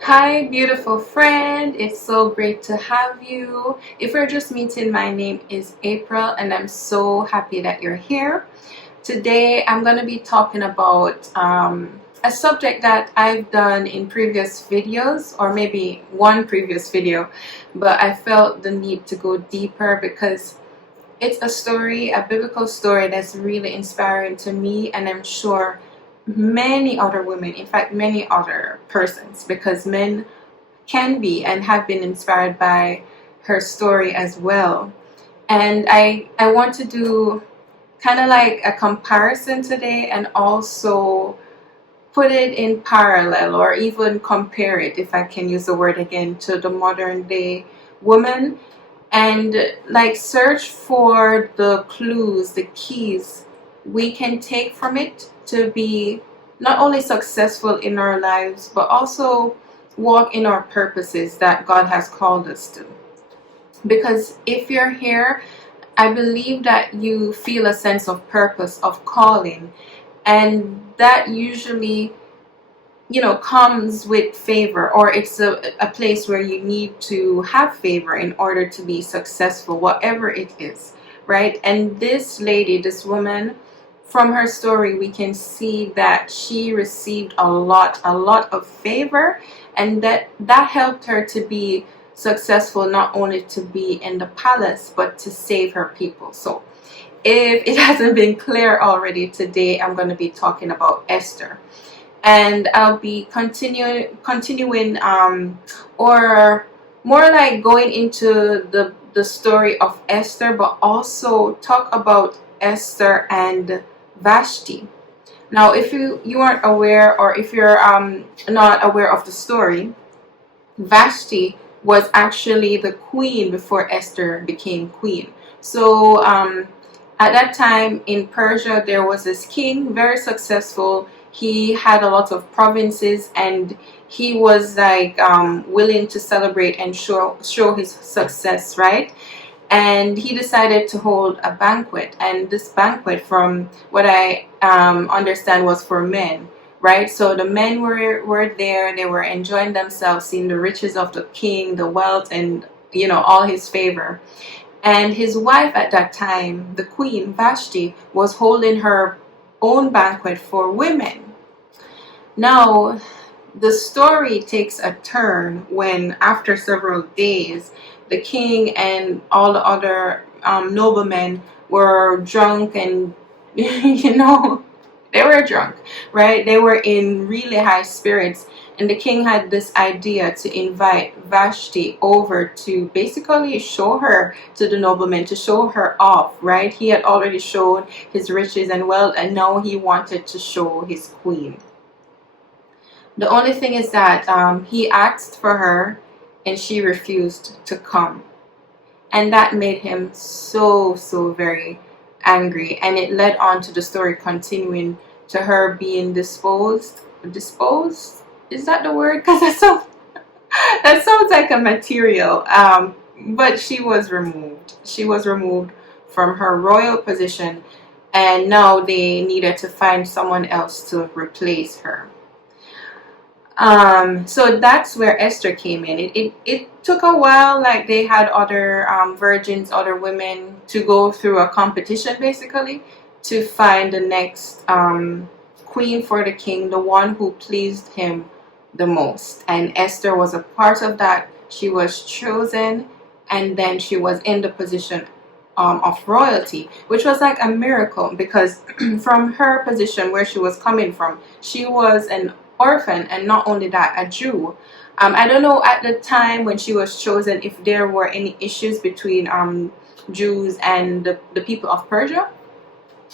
Hi, beautiful friend. It's so great to have you. If you're just meeting, my name is April, and I'm so happy that you're here. Today, I'm going to be talking about a subject that I've done in previous videos, or maybe one previous video, but I felt the need to go deeper because it's a story, a biblical story that's really inspiring to me, and I'm sure many other women, in fact, many other persons, because men can be and have been inspired by her story as well. And I want to do kind of like a comparison today, and also put it in parallel, or even compare it, if I can use the word again, to the modern day woman, and like search for the clues, the keys we can take from it to be not only successful in our lives, but also walk in our purposes that God has called us to. Because if you're here, I believe that you feel a sense of purpose, of calling, and that usually comes with favor, or it's a place where you need to have favor in order to be successful, whatever it is, right? And this lady, this woman, from her story, we can see that she received a lot of favor, and that helped her to be successful, not only to be in the palace, but to save her people. So if it hasn't been clear already, today I'm going to be talking about Esther, and I'll be continuing or more like going into the story of Esther, but also talk about Esther and Vashti. Now, if you aren't aware, or if you're not aware of the story, Vashti was actually the queen before Esther became queen. So at that time in Persia, there was this king, very successful. He had a lot of provinces, and he was like willing to celebrate and show his success, right? And he decided to hold a banquet, and this banquet, from what I understand, was for men, right? So the men were there, they were enjoying themselves, seeing the riches of the king, the wealth, and all his favor. And his wife at that time, the queen Vashti, was holding her own banquet for women. Now, the story takes a turn when, after several days, the king and all the other noblemen were drunk, and they were drunk, right? They were in really high spirits, and the king had this idea to invite Vashti over to basically show her to the noblemen, to show her off, right? He had already shown his riches and wealth, and now he wanted to show his queen. The only thing is that he asked for her, and she refused to come. And that made him so very angry. And it led on to the story continuing to her being disposed. Disposed? Is that the word? Because that sounds like a material. But she was removed. She was removed from her royal position. And now they needed to find someone else to replace her. So that's where Esther came in. It took a while. Like, they had other virgins, other women, to go through a competition, basically, to find the next queen for the king, the one who pleased him the most. And Esther was a part of that. She was chosen, and then she was in the position of royalty, which was like a miracle, because from her position, where she was coming from, she was an orphan, and not only that, a Jew. I don't know at the time when she was chosen if there were any issues between Jews and the people of Persia.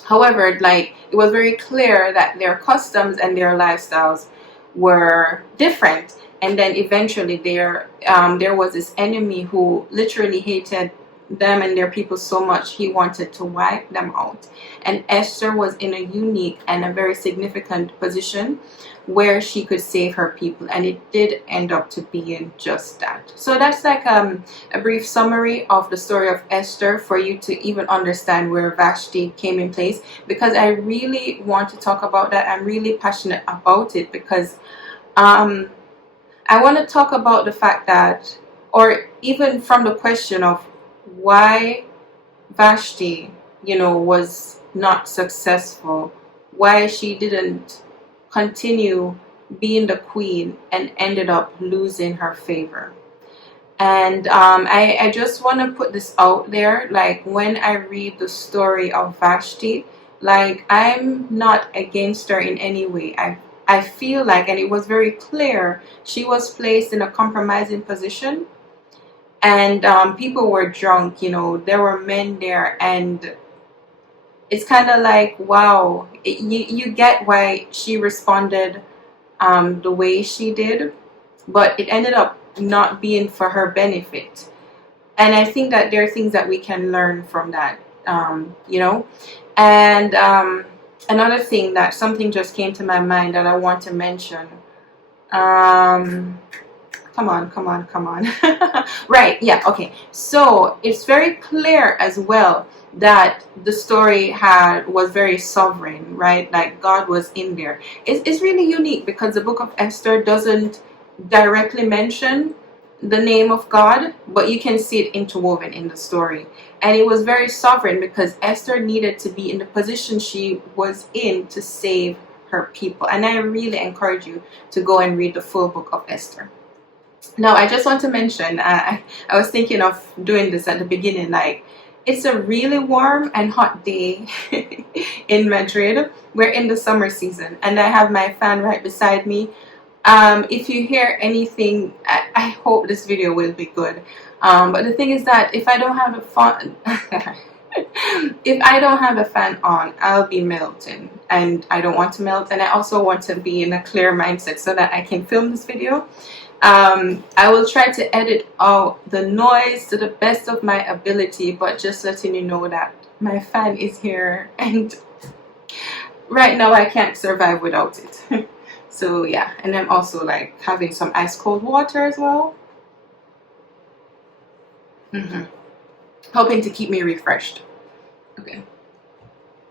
However, like, it was very clear that their customs and their lifestyles were different. And then eventually there was this enemy who literally hated them and their people so much, he wanted to wipe them out. And Esther was in a unique and a very significant position where she could save her people, and it did end up to being just that. So that's like a brief summary of the story of Esther, for you to even understand where Vashti came in place, because I really want to talk about that. I'm really passionate about it, because I want to talk about the fact that, or even from the question of why Vashti, was not successful, why she didn't continue being the queen and ended up losing her favor. And I just want to put this out there. Like, when I read the story of Vashti, like, I'm not against her in any way. I feel like, and it was very clear, she was placed in a compromising position, and people were drunk. There were men there, and it's kind of like, wow, you get why she responded the way she did, but it ended up not being for her benefit. And I think that there are things that we can learn from that, and another thing, that something just came to my mind that I want to mention. Come on, come on, come on. Right, yeah, okay. So it's very clear as well that the story was very sovereign, right? Like, God was in there. It's really unique because the book of Esther doesn't directly mention the name of God, but you can see it interwoven in the story. And it was very sovereign because Esther needed to be in the position she was in to save her people. And I really encourage you to go and read the full book of Esther. Now, I just want to mention, I was thinking of doing this at the beginning, like, it's a really warm and hot day in Madrid. We're in the summer season, and I have my fan right beside me. If you hear anything, I hope this video will be good. But the thing is that if I don't have a fan, if I don't have a fan on, I'll be melting, and I don't want to melt. And I also want to be in a clear mindset so that I can film this video. I will try to edit out the noise to the best of my ability, but just letting you know that my fan is here, and right now I can't survive without it. So yeah, and I'm also like having some ice cold water as well. Hoping to keep me refreshed. Okay.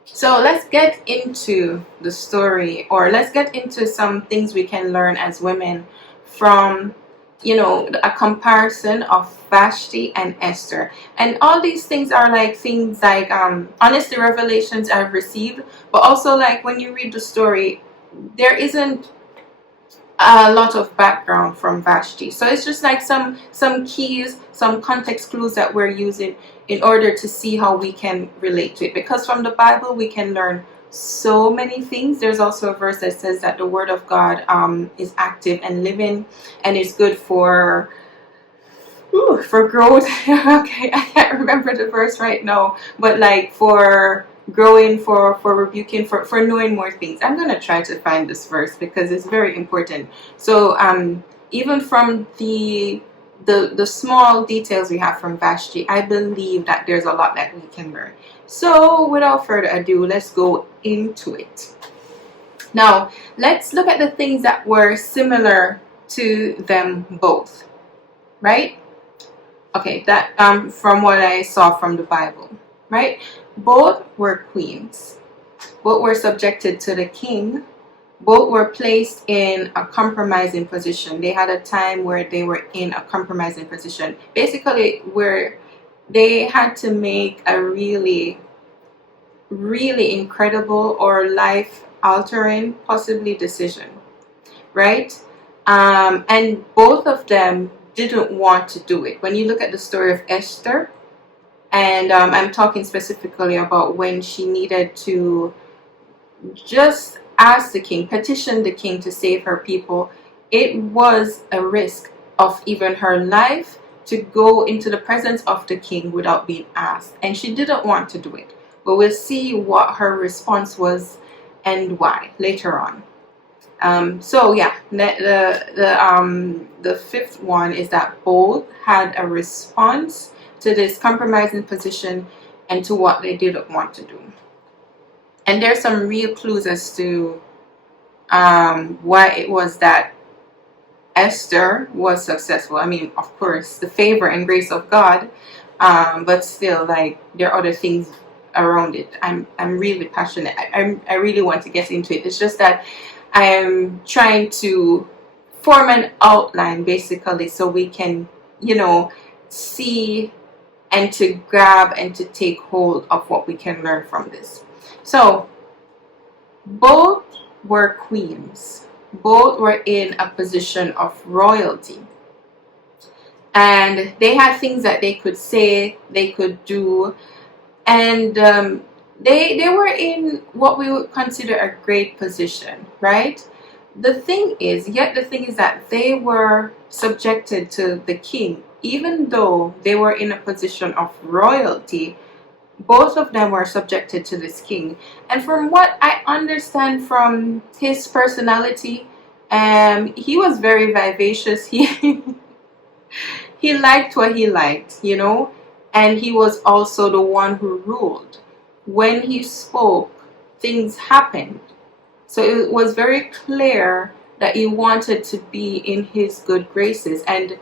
So let's get into the story, or let's get into some things we can learn as women from, a comparison of Vashti and Esther. And all these things are like things like, honestly, revelations I've received, but also like when you read the story, there isn't a lot of background from Vashti. So it's just like some keys, some context clues that we're using in order to see how we can relate to it. Because from the Bible, we can learn so many things. There's also a verse that says that the word of God is active and living, and is good for growth. Okay, I can't remember the verse right now, but like for growing, for rebuking, for knowing more things. I'm gonna try to find this verse because it's very important. So even from the small details we have from Vashti, I believe that there's a lot that we can learn. So without further ado, let's go into it. Now, let's look at the things that were similar to them both, right? Okay, that from what I saw from the Bible, right? Both were queens. Both were subjected to the king. Both were placed in a compromising position. They had a time where they were in a compromising position, basically where they had to make a really, really incredible or life-altering, possibly, decision, right? And both of them didn't want to do it. When you look at the story of Esther, and I'm talking specifically about when she needed to just ask the king, petition the king to save her people, it was a risk of even her life to go into the presence of the king without being asked, and she didn't want to do it. But we'll see what her response was and why later on. So yeah, the fifth one is that both had a response to this compromising position and to what they didn't want to do. And there's some real clues as to why it was that Esther was successful. I mean, of course, the favor and grace of God, but still, like, there are other things around it. I'm really passionate. I really want to get into it. It's just that I am trying to form an outline basically, so we can, see and to grab and to take hold of what we can learn from this. So both were queens, both were in a position of royalty, and they had things that they could say, they could do, and they were in what we would consider a great position, right? The thing is that they were subjected to the king. Even though they were in a position of royalty, both of them were subjected to this king. And from what I understand from his personality, he was very vivacious. He liked what he liked, and he was also the one who ruled. When he spoke, things happened. So it was very clear that he wanted to be in his good graces. And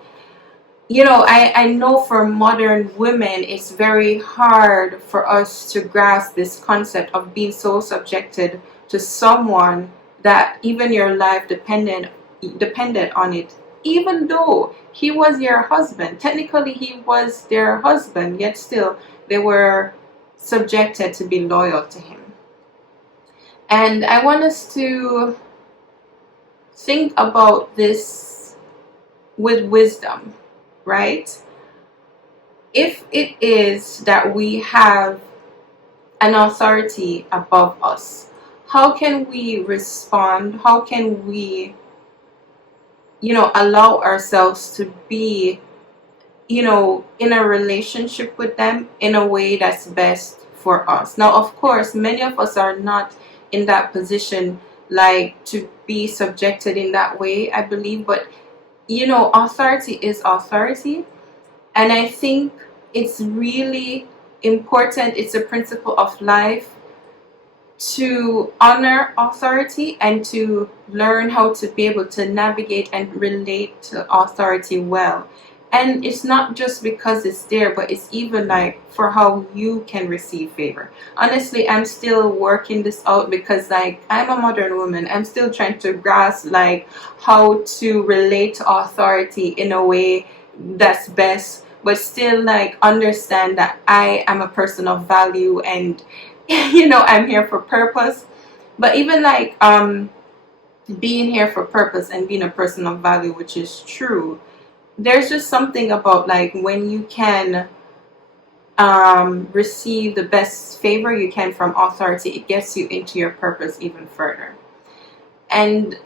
I know for modern women, it's very hard for us to grasp this concept of being so subjected to someone that even your life depended on it. Even though he was your husband, technically he was their husband, yet still they were subjected to be loyal to him. And I want us to think about this with wisdom, right? If it is that we have an authority above us, how can we respond? How can we, allow ourselves to be, in a relationship with them in a way that's best for us? Now, of course, many of us are not in that position, like to be subjected in that way, I believe, but authority is authority. And I think it's really important, it's a principle of life to honor authority and to learn how to be able to navigate and relate to authority well. And it's not just because it's there, but it's even like for how you can receive favor. Honestly, I'm still working this out because I'm a modern woman. I'm still trying to grasp how to relate to authority in a way that's best, but still understand that I am a person of value and I'm here for purpose. But even being here for purpose and being a person of value, which is true, there's just something about when you can receive the best favor you can from authority, it gets you into your purpose even further. And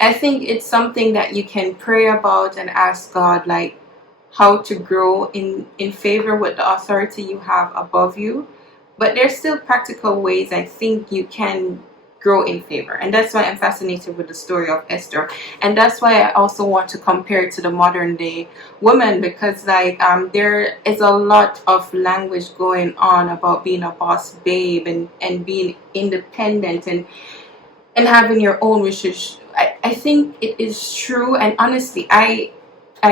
I think it's something that you can pray about and ask God how to grow in favor with the authority you have above you. But there's still practical ways I think you can grow in favor. And that's why I'm fascinated with the story of Esther. And that's why I also want to compare it to the modern day woman, because there is a lot of language going on about being a boss babe and being independent and having your own, which is, I think it is true. And honestly, I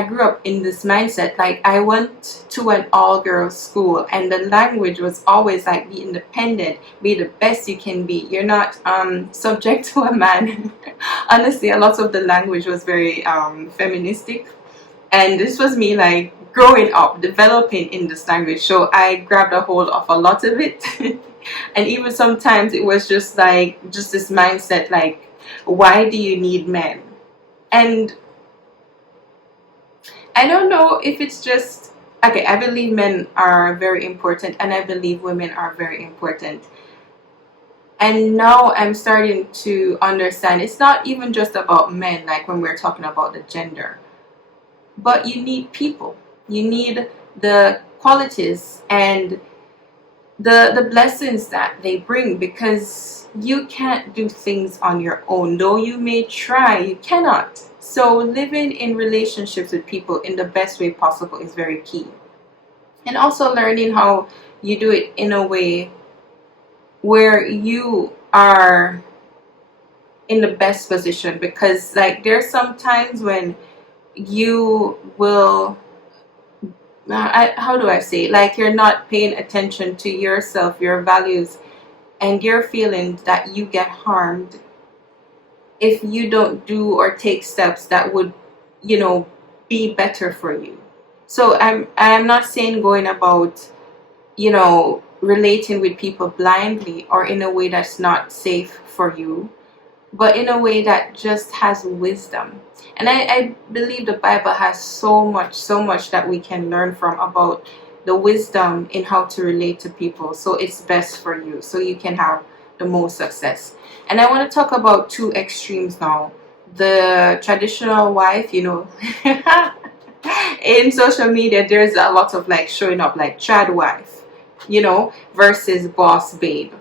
grew up in this mindset. I went to an all-girls school, and the language was always be independent, be the best you can be. You're not subject to a man. Honestly, a lot of the language was very feministic, and this was me growing up, developing in this language. So I grabbed a hold of a lot of it, and even sometimes it was just this mindset why do you need men? And I don't know if it's just, okay, I believe men are very important and I believe women are very important. And now I'm starting to understand it's not even just about men, when we're talking about the gender. But you need people. You need the qualities and the blessings that they bring, because you can't do things on your own. Though you may try, you cannot. So living in relationships with people in the best way possible is very key. And also learning how you do it in a way where you are in the best position, because there's some times when you will, how do I say, you're not paying attention to yourself, your values, and your feelings, that you get harmed. if you don't do or take steps that would, you know, be better for you. So I'm not saying going about, you know, relating with people blindly or in a way that's not safe for you, but in a way that just has wisdom. And I believe the Bible has so much that we can learn from about the wisdom in how to relate to people, so it's best for you, so you can have the most success. And I want to talk about two extremes now. The traditional wife, you know, in social media there's a lot of like showing up like trad wife, you know, versus boss babe.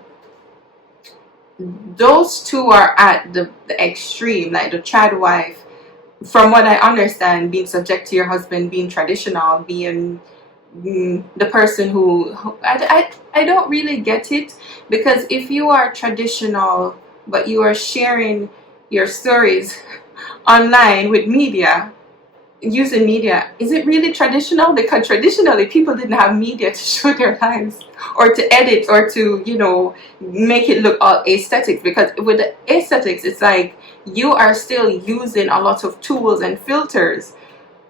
Those two are at the extreme. Like the trad wife, from what I understand, being subject to your husband, being traditional, being the person who I don't really get it, because if you are traditional but you are sharing your stories online with media, using media, is it really traditional? Because traditionally people didn't have media to show their lives or to edit or to, you know, make it look all aesthetics. Because with the aesthetics, it's like you are still using a lot of tools and filters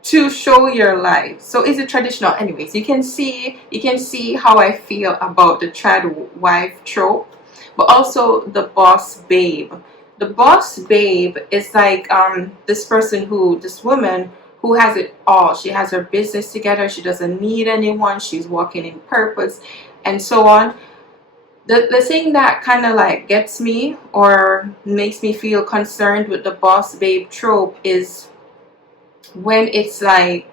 to show your life. So is it traditional? Anyways, you can see how I feel about the trad wife trope, but also the boss babe. The boss babe is like this woman who has it all. She has her business together, she doesn't need anyone, she's walking in purpose, and so on. The thing that kind of like gets me or makes me feel concerned with the boss babe trope is when it's like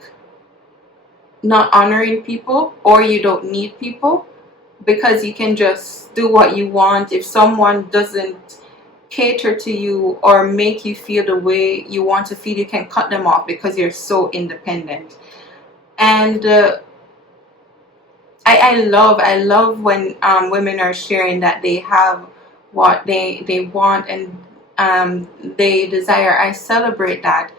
not honoring people, or you don't need people because you can just do what you want. If someone doesn't cater to you or make you feel the way you want to feel, you can cut them off because you're so independent. And I love when women are sharing that they have what they want and they desire. I celebrate that.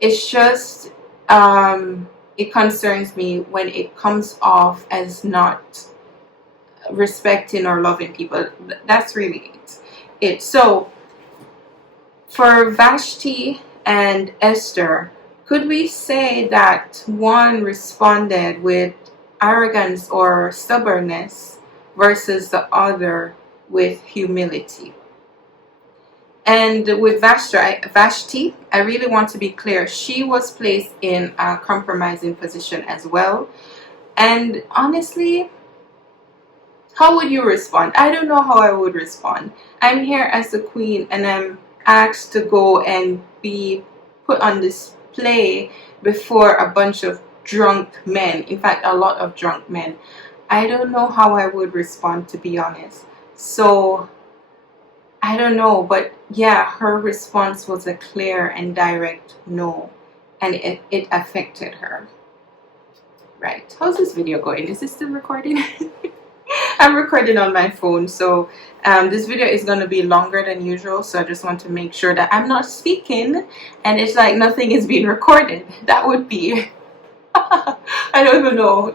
It's just it concerns me when it comes off as not respecting or loving people. That's really it. So for Vashti and Esther, could we say that one responded with arrogance or stubbornness versus the other with humility? And with Vashti, I really want to be clear. She was placed in a compromising position as well. And honestly, how would you respond? I don't know how I would respond. I'm here as the queen and I'm asked to go and be put on display before a bunch of drunk men. In fact, a lot of drunk men. I don't know how I would respond, to be honest. So I don't know, but yeah, her response was a clear and direct no, and it affected her. Right. How's this video going? Is this still recording? I'm recording on my phone, so this video is going to be longer than usual, so I just want to make sure that I'm not speaking and it's like nothing is being recorded. That would be I don't even know.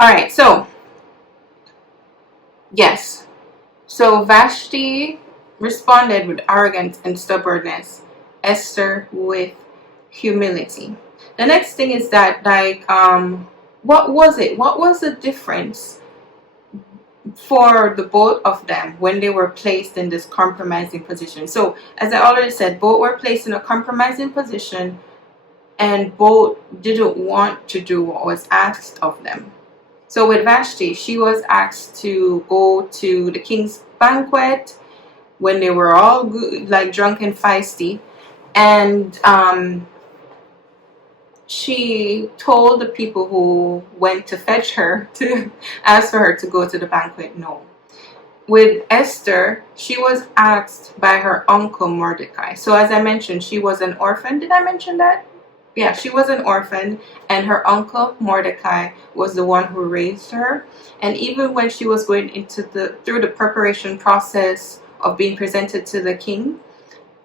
Alright, so yes. So Vashti responded with arrogance and stubbornness, Esther with humility. The next thing is that, like, what was it? What was the difference for the both of them when they were placed in this compromising position? So, as I already said, both were placed in a compromising position and both didn't want to do what was asked of them. So with Vashti, she was asked to go to the king's banquet when they were all good, like drunk and feisty, and she told the people who went to fetch her to ask for her to go to the banquet no. With Esther, she was asked by her uncle Mordecai. So as I mentioned, she was an orphan. Did I mention that? Yeah, she was an orphan, and her uncle Mordecai was the one who raised her. And even when she was going through the preparation process of being presented to the king,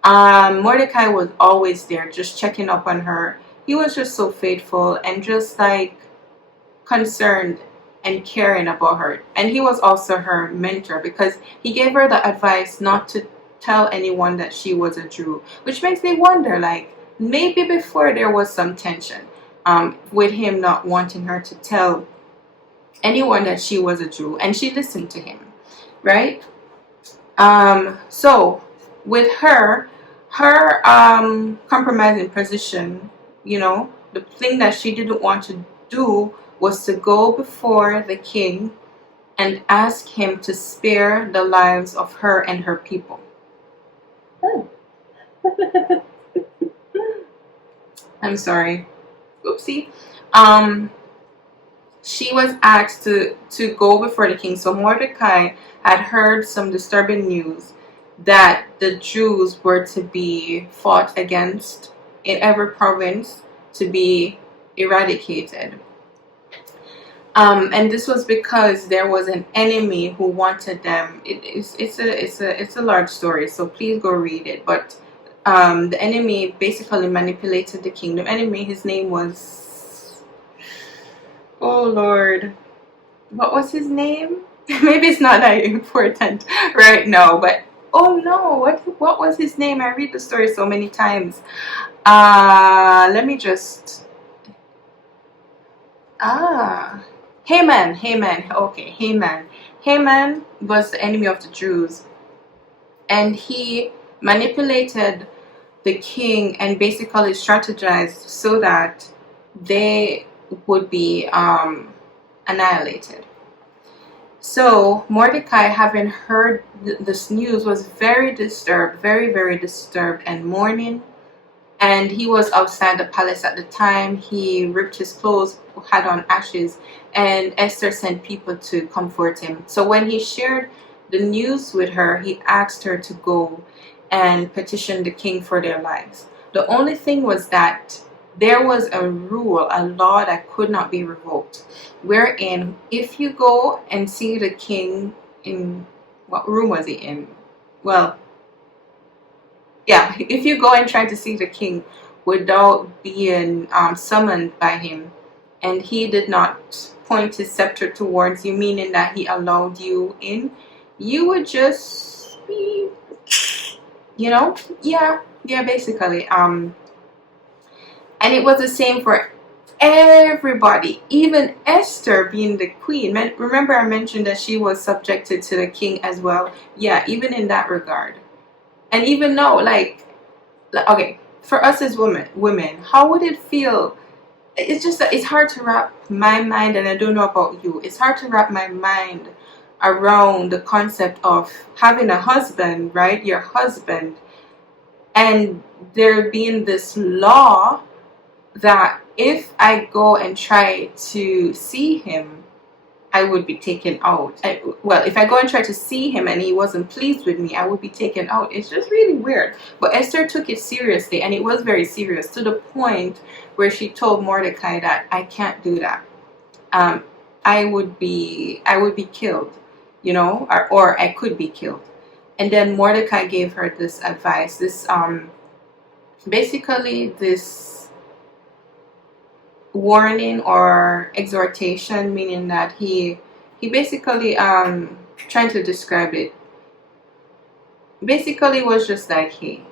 Mordecai was always there, just checking up on her. He was just so faithful and just like concerned and caring about her. And he was also her mentor because he gave her the advice not to tell anyone that she was a Jew, which makes me wonder, like, maybe before there was some tension with him not wanting her to tell anyone that she was a Jew, and she listened to him, right? So with her compromising position, you know, the thing that she didn't want to do was to go before the king and ask him to spare the lives of her and her people. I'm sorry. Oopsie. She was asked to go before the king. So Mordecai had heard some disturbing news that the Jews were to be fought against in every province, to be eradicated. And this was because there was an enemy who wanted them. It's a large story, so please go read it. But the enemy basically manipulated the kingdom. Enemy, his name was, oh Lord, what was his name? Maybe it's not that important right now, but oh no, what was his name? I read the story so many times. Let me just Haman. Okay, Haman was the enemy of the Jews, and he manipulated the king and basically strategized so that they would be annihilated. So Mordecai, having heard this news, was very disturbed, very disturbed and mourning. And he was outside the palace at the time. He ripped his clothes, had on ashes, and Esther sent people to comfort him. So when he shared the news with her, he asked her to go and petition the king for their lives. The only thing was that there was a rule, a law that could not be revoked, wherein if you go and see the king in, what room was he in? Well, yeah, if you go and try to see the king without being summoned by him, and he did not point his scepter towards you, meaning that he allowed you in, you would just be, you know, yeah, basically. And it was the same for everybody, even Esther being the queen. Remember I mentioned that she was subjected to the king as well. Yeah, even in that regard. And even though, like, okay, for us as women, how would it feel? It's just that it's hard to wrap my mind, and I don't know about you, it's hard to wrap my mind around the concept of having a husband, right? Your husband, and there being this law that if I go and try to see him, I would be taken out. Well, if I go and try to see him and he wasn't pleased with me, I would be taken out. It's just really weird. But Esther took it seriously, and it was very serious, to the point where she told Mordecai that I can't do that. I would be killed, you know, or I could be killed. And then Mordecai gave her this advice, this basically this warning or exhortation, meaning that he basically trying to describe it, basically was just like, hey,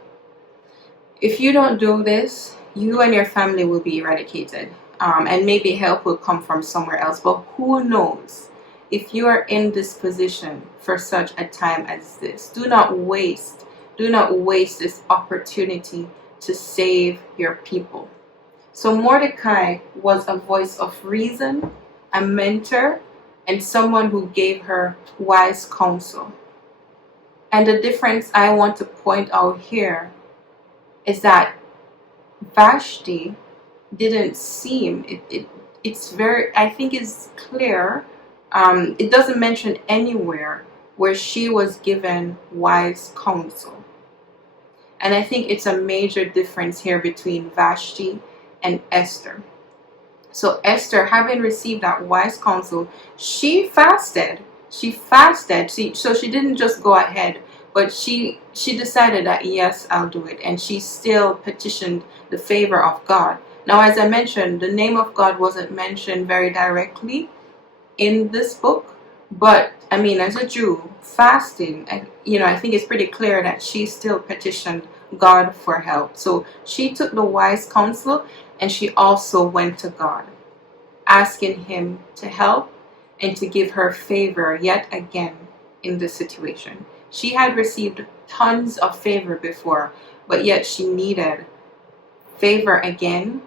if you don't do this, you and your family will be eradicated, and maybe help will come from somewhere else, but who knows? If you are in this position for such a time as this, do not waste this opportunity to save your people. So Mordecai was a voice of reason, a mentor, and someone who gave her wise counsel. And the difference I want to point out here is that Vashti didn't seem, it's very, I think it's clear, it doesn't mention anywhere where she was given wise counsel. And I think it's a major difference here between Vashti and Esther. So Esther, having received that wise counsel, she fasted. So she didn't just go ahead, but she decided that yes, I'll do it, and she still petitioned the favor of God. Now, as I mentioned, the name of God wasn't mentioned very directly in this book, But I mean, as a Jew, fasting, I think it's pretty clear that she still petitioned God for help. So she took the wise counsel, and she also went to God, asking him to help and to give her favor yet again in this situation. She had received tons of favor before, but yet she needed favor again,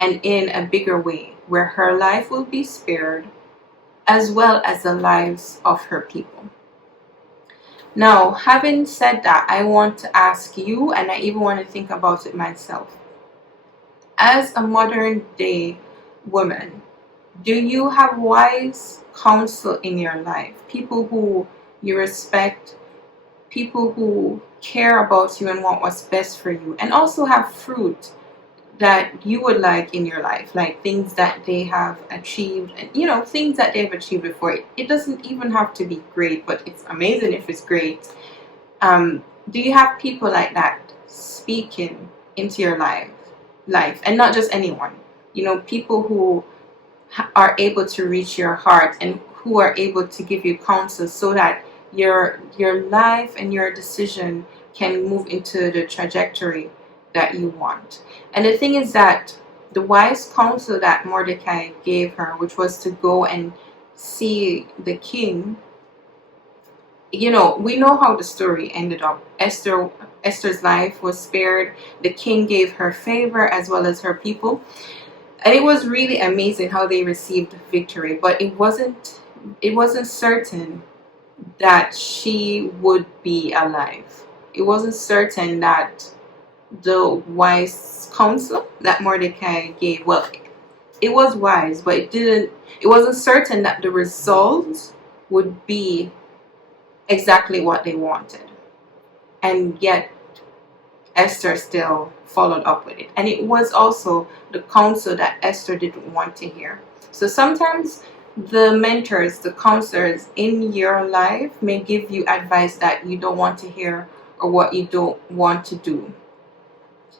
and in a bigger way, where her life will be spared as well as the lives of her people. Now, having said that, I want to ask you, and I even want to think about it myself. As a modern day woman, do you have wise counsel in your life? People who you respect, people who care about you and want what's best for you, and also have fruit that you would like in your life, like things that they have achieved, and things that they've achieved before. It doesn't even have to be great, but it's amazing if it's great. Do you have people like that speaking into your life, and not just anyone? People who are able to reach your heart and who are able to give you counsel so that your life and your decision can move into the trajectory that you want. And the thing is that the wise counsel that Mordecai gave her, which was to go and see the king, we know how the story ended up. Esther's life was spared. The king gave her favor as well as her people. And it was really amazing how they received victory, but it wasn't certain that she would be alive. It wasn't certain that the wise counsel that Mordecai gave, well, it was wise, but it wasn't certain that the result would be exactly what they wanted. And yet Esther still followed up with it. And it was also the counsel that Esther didn't want to hear. So sometimes the mentors, the counselors in your life may give you advice that you don't want to hear or what you don't want to do.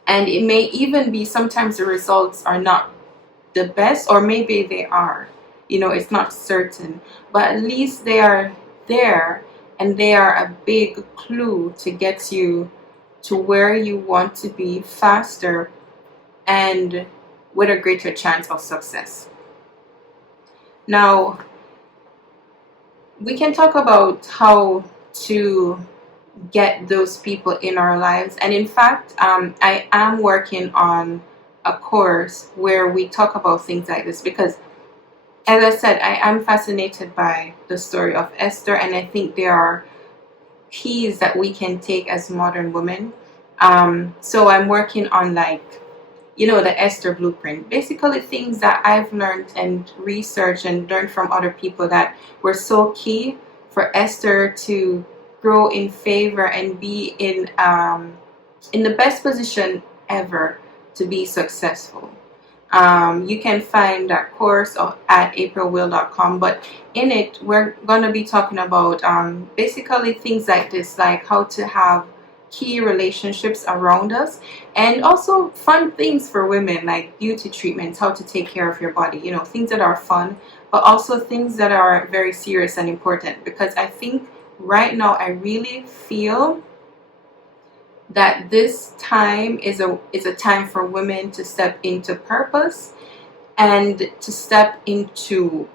And it may even be sometimes the results are not the best, or maybe they are. It's not certain. But at least they are there, and they are a big clue to get you to where you want to be faster and with a greater chance of success. Now, we can talk about how to get those people in our lives. And in fact, I am working on a course where we talk about things like this because, as I said, I am fascinated by the story of Esther, and I think there are keys that we can take as modern women. So I'm working on the Esther blueprint, basically things that I've learned and researched and learned from other people that were so key for Esther to grow in favor and be in the best position ever to be successful. You can find that course at aprylwill.com, but in it we're going to be talking about basically things like this, like how to have key relationships around us, and also fun things for women like beauty treatments, how to take care of your body, things that are fun, but also things that are very serious and important, because I think right now I really feel that this time is a time for women to step into purpose and to step into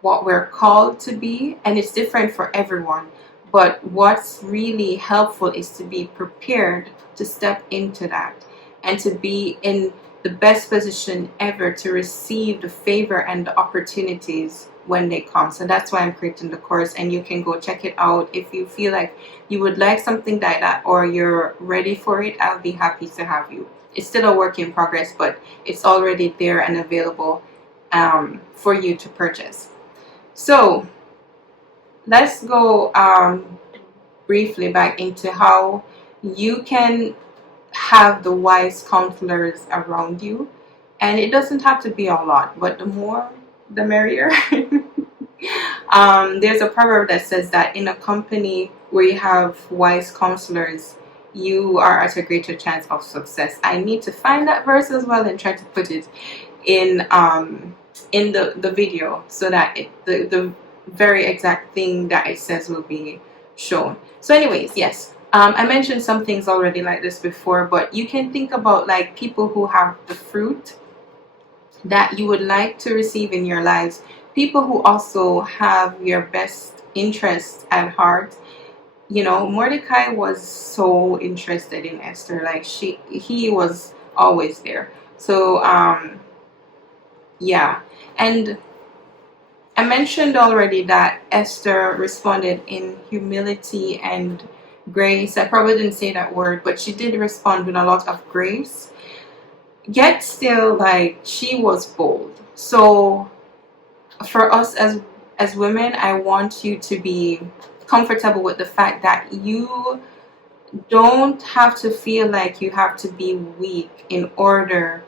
what we're called to be. And it's different for everyone, but what's really helpful is to be prepared to step into that and to be in the best position ever to receive the favor and the opportunities when they come. So that's why I'm creating the course, and you can go check it out if you feel like you would like something like that or you're ready for it. I'll be happy to have you. It's still a work in progress, but it's already there and available for you to purchase. So let's go briefly back into how you can have the wise counselors around you. And it doesn't have to be a lot, but the more the merrier. There's a proverb that says that in a company where you have wise counselors, you are at a greater chance of success. I need to find that verse as well and try to put it in the video so that very exact thing that it says will be shown. So anyways, yes, I mentioned some things already like this before, but you can think about like people who have the fruit that you would like to receive in your lives, people who also have your best interests at heart. You know, Mordecai was so interested in Esther, like he was always there. So yeah. And I mentioned already that Esther responded in humility and grace. I probably didn't say that word, but she did respond with a lot of grace. Yet still, like, she was bold. So for us as women, I want you to be comfortable with the fact that you don't have to feel like you have to be weak in order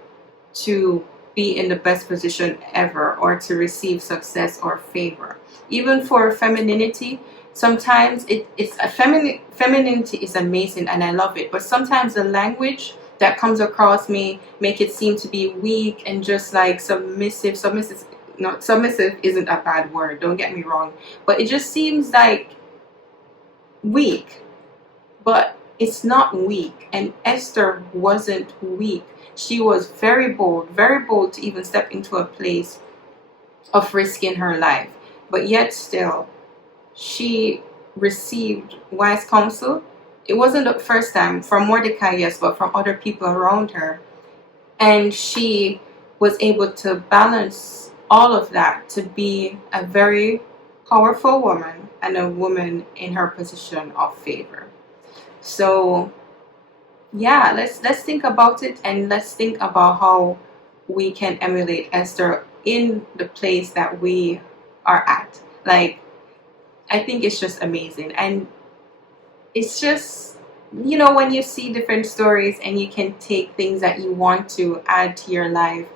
to be in the best position ever or to receive success or favor. Even for femininity, sometimes it's a femininity is amazing and I love it, but sometimes the language that comes across me make it seem to be weak and just like submissive. No, submissive isn't a bad word, don't get me wrong, but it just seems like weak. But it's not weak, and Esther wasn't weak. She was very bold to even step into a place of risking her life. But yet still, she received wise counsel. It wasn't the first time from Mordecai, yes, but from other people around her. And she was able to balance all of that to be a very powerful woman and a woman in her position of favor. So yeah, let's think about it, and let's think about how we can emulate Esther in the place that we are at. Like, I think it's just amazing. And it's just, you know, when you see different stories and you can take things that you want to add to your life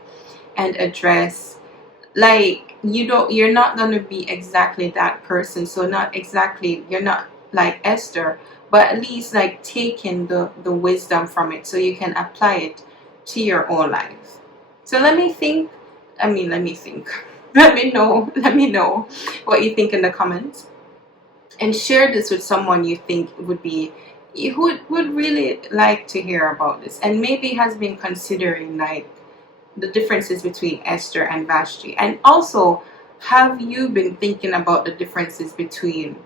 and address, like, you're not going to be exactly that person. So not exactly, you're not like Esther, but at least like taking the wisdom from it so you can apply it to your own life. So let me think. Let me think. Let me know what you think in the comments, and share this with someone you think would be, who would really like to hear about this and maybe has been considering like the differences between Esther and Vashti. And also, have you been thinking about the differences between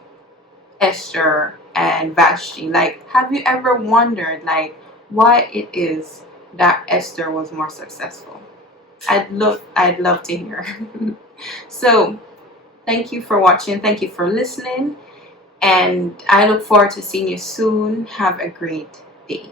Esther and Vashti? Like, have you ever wondered like why it is that Esther was more successful? I'd love to hear. So thank you for watching, thank you for listening, and I look forward to seeing you soon. Have a great day.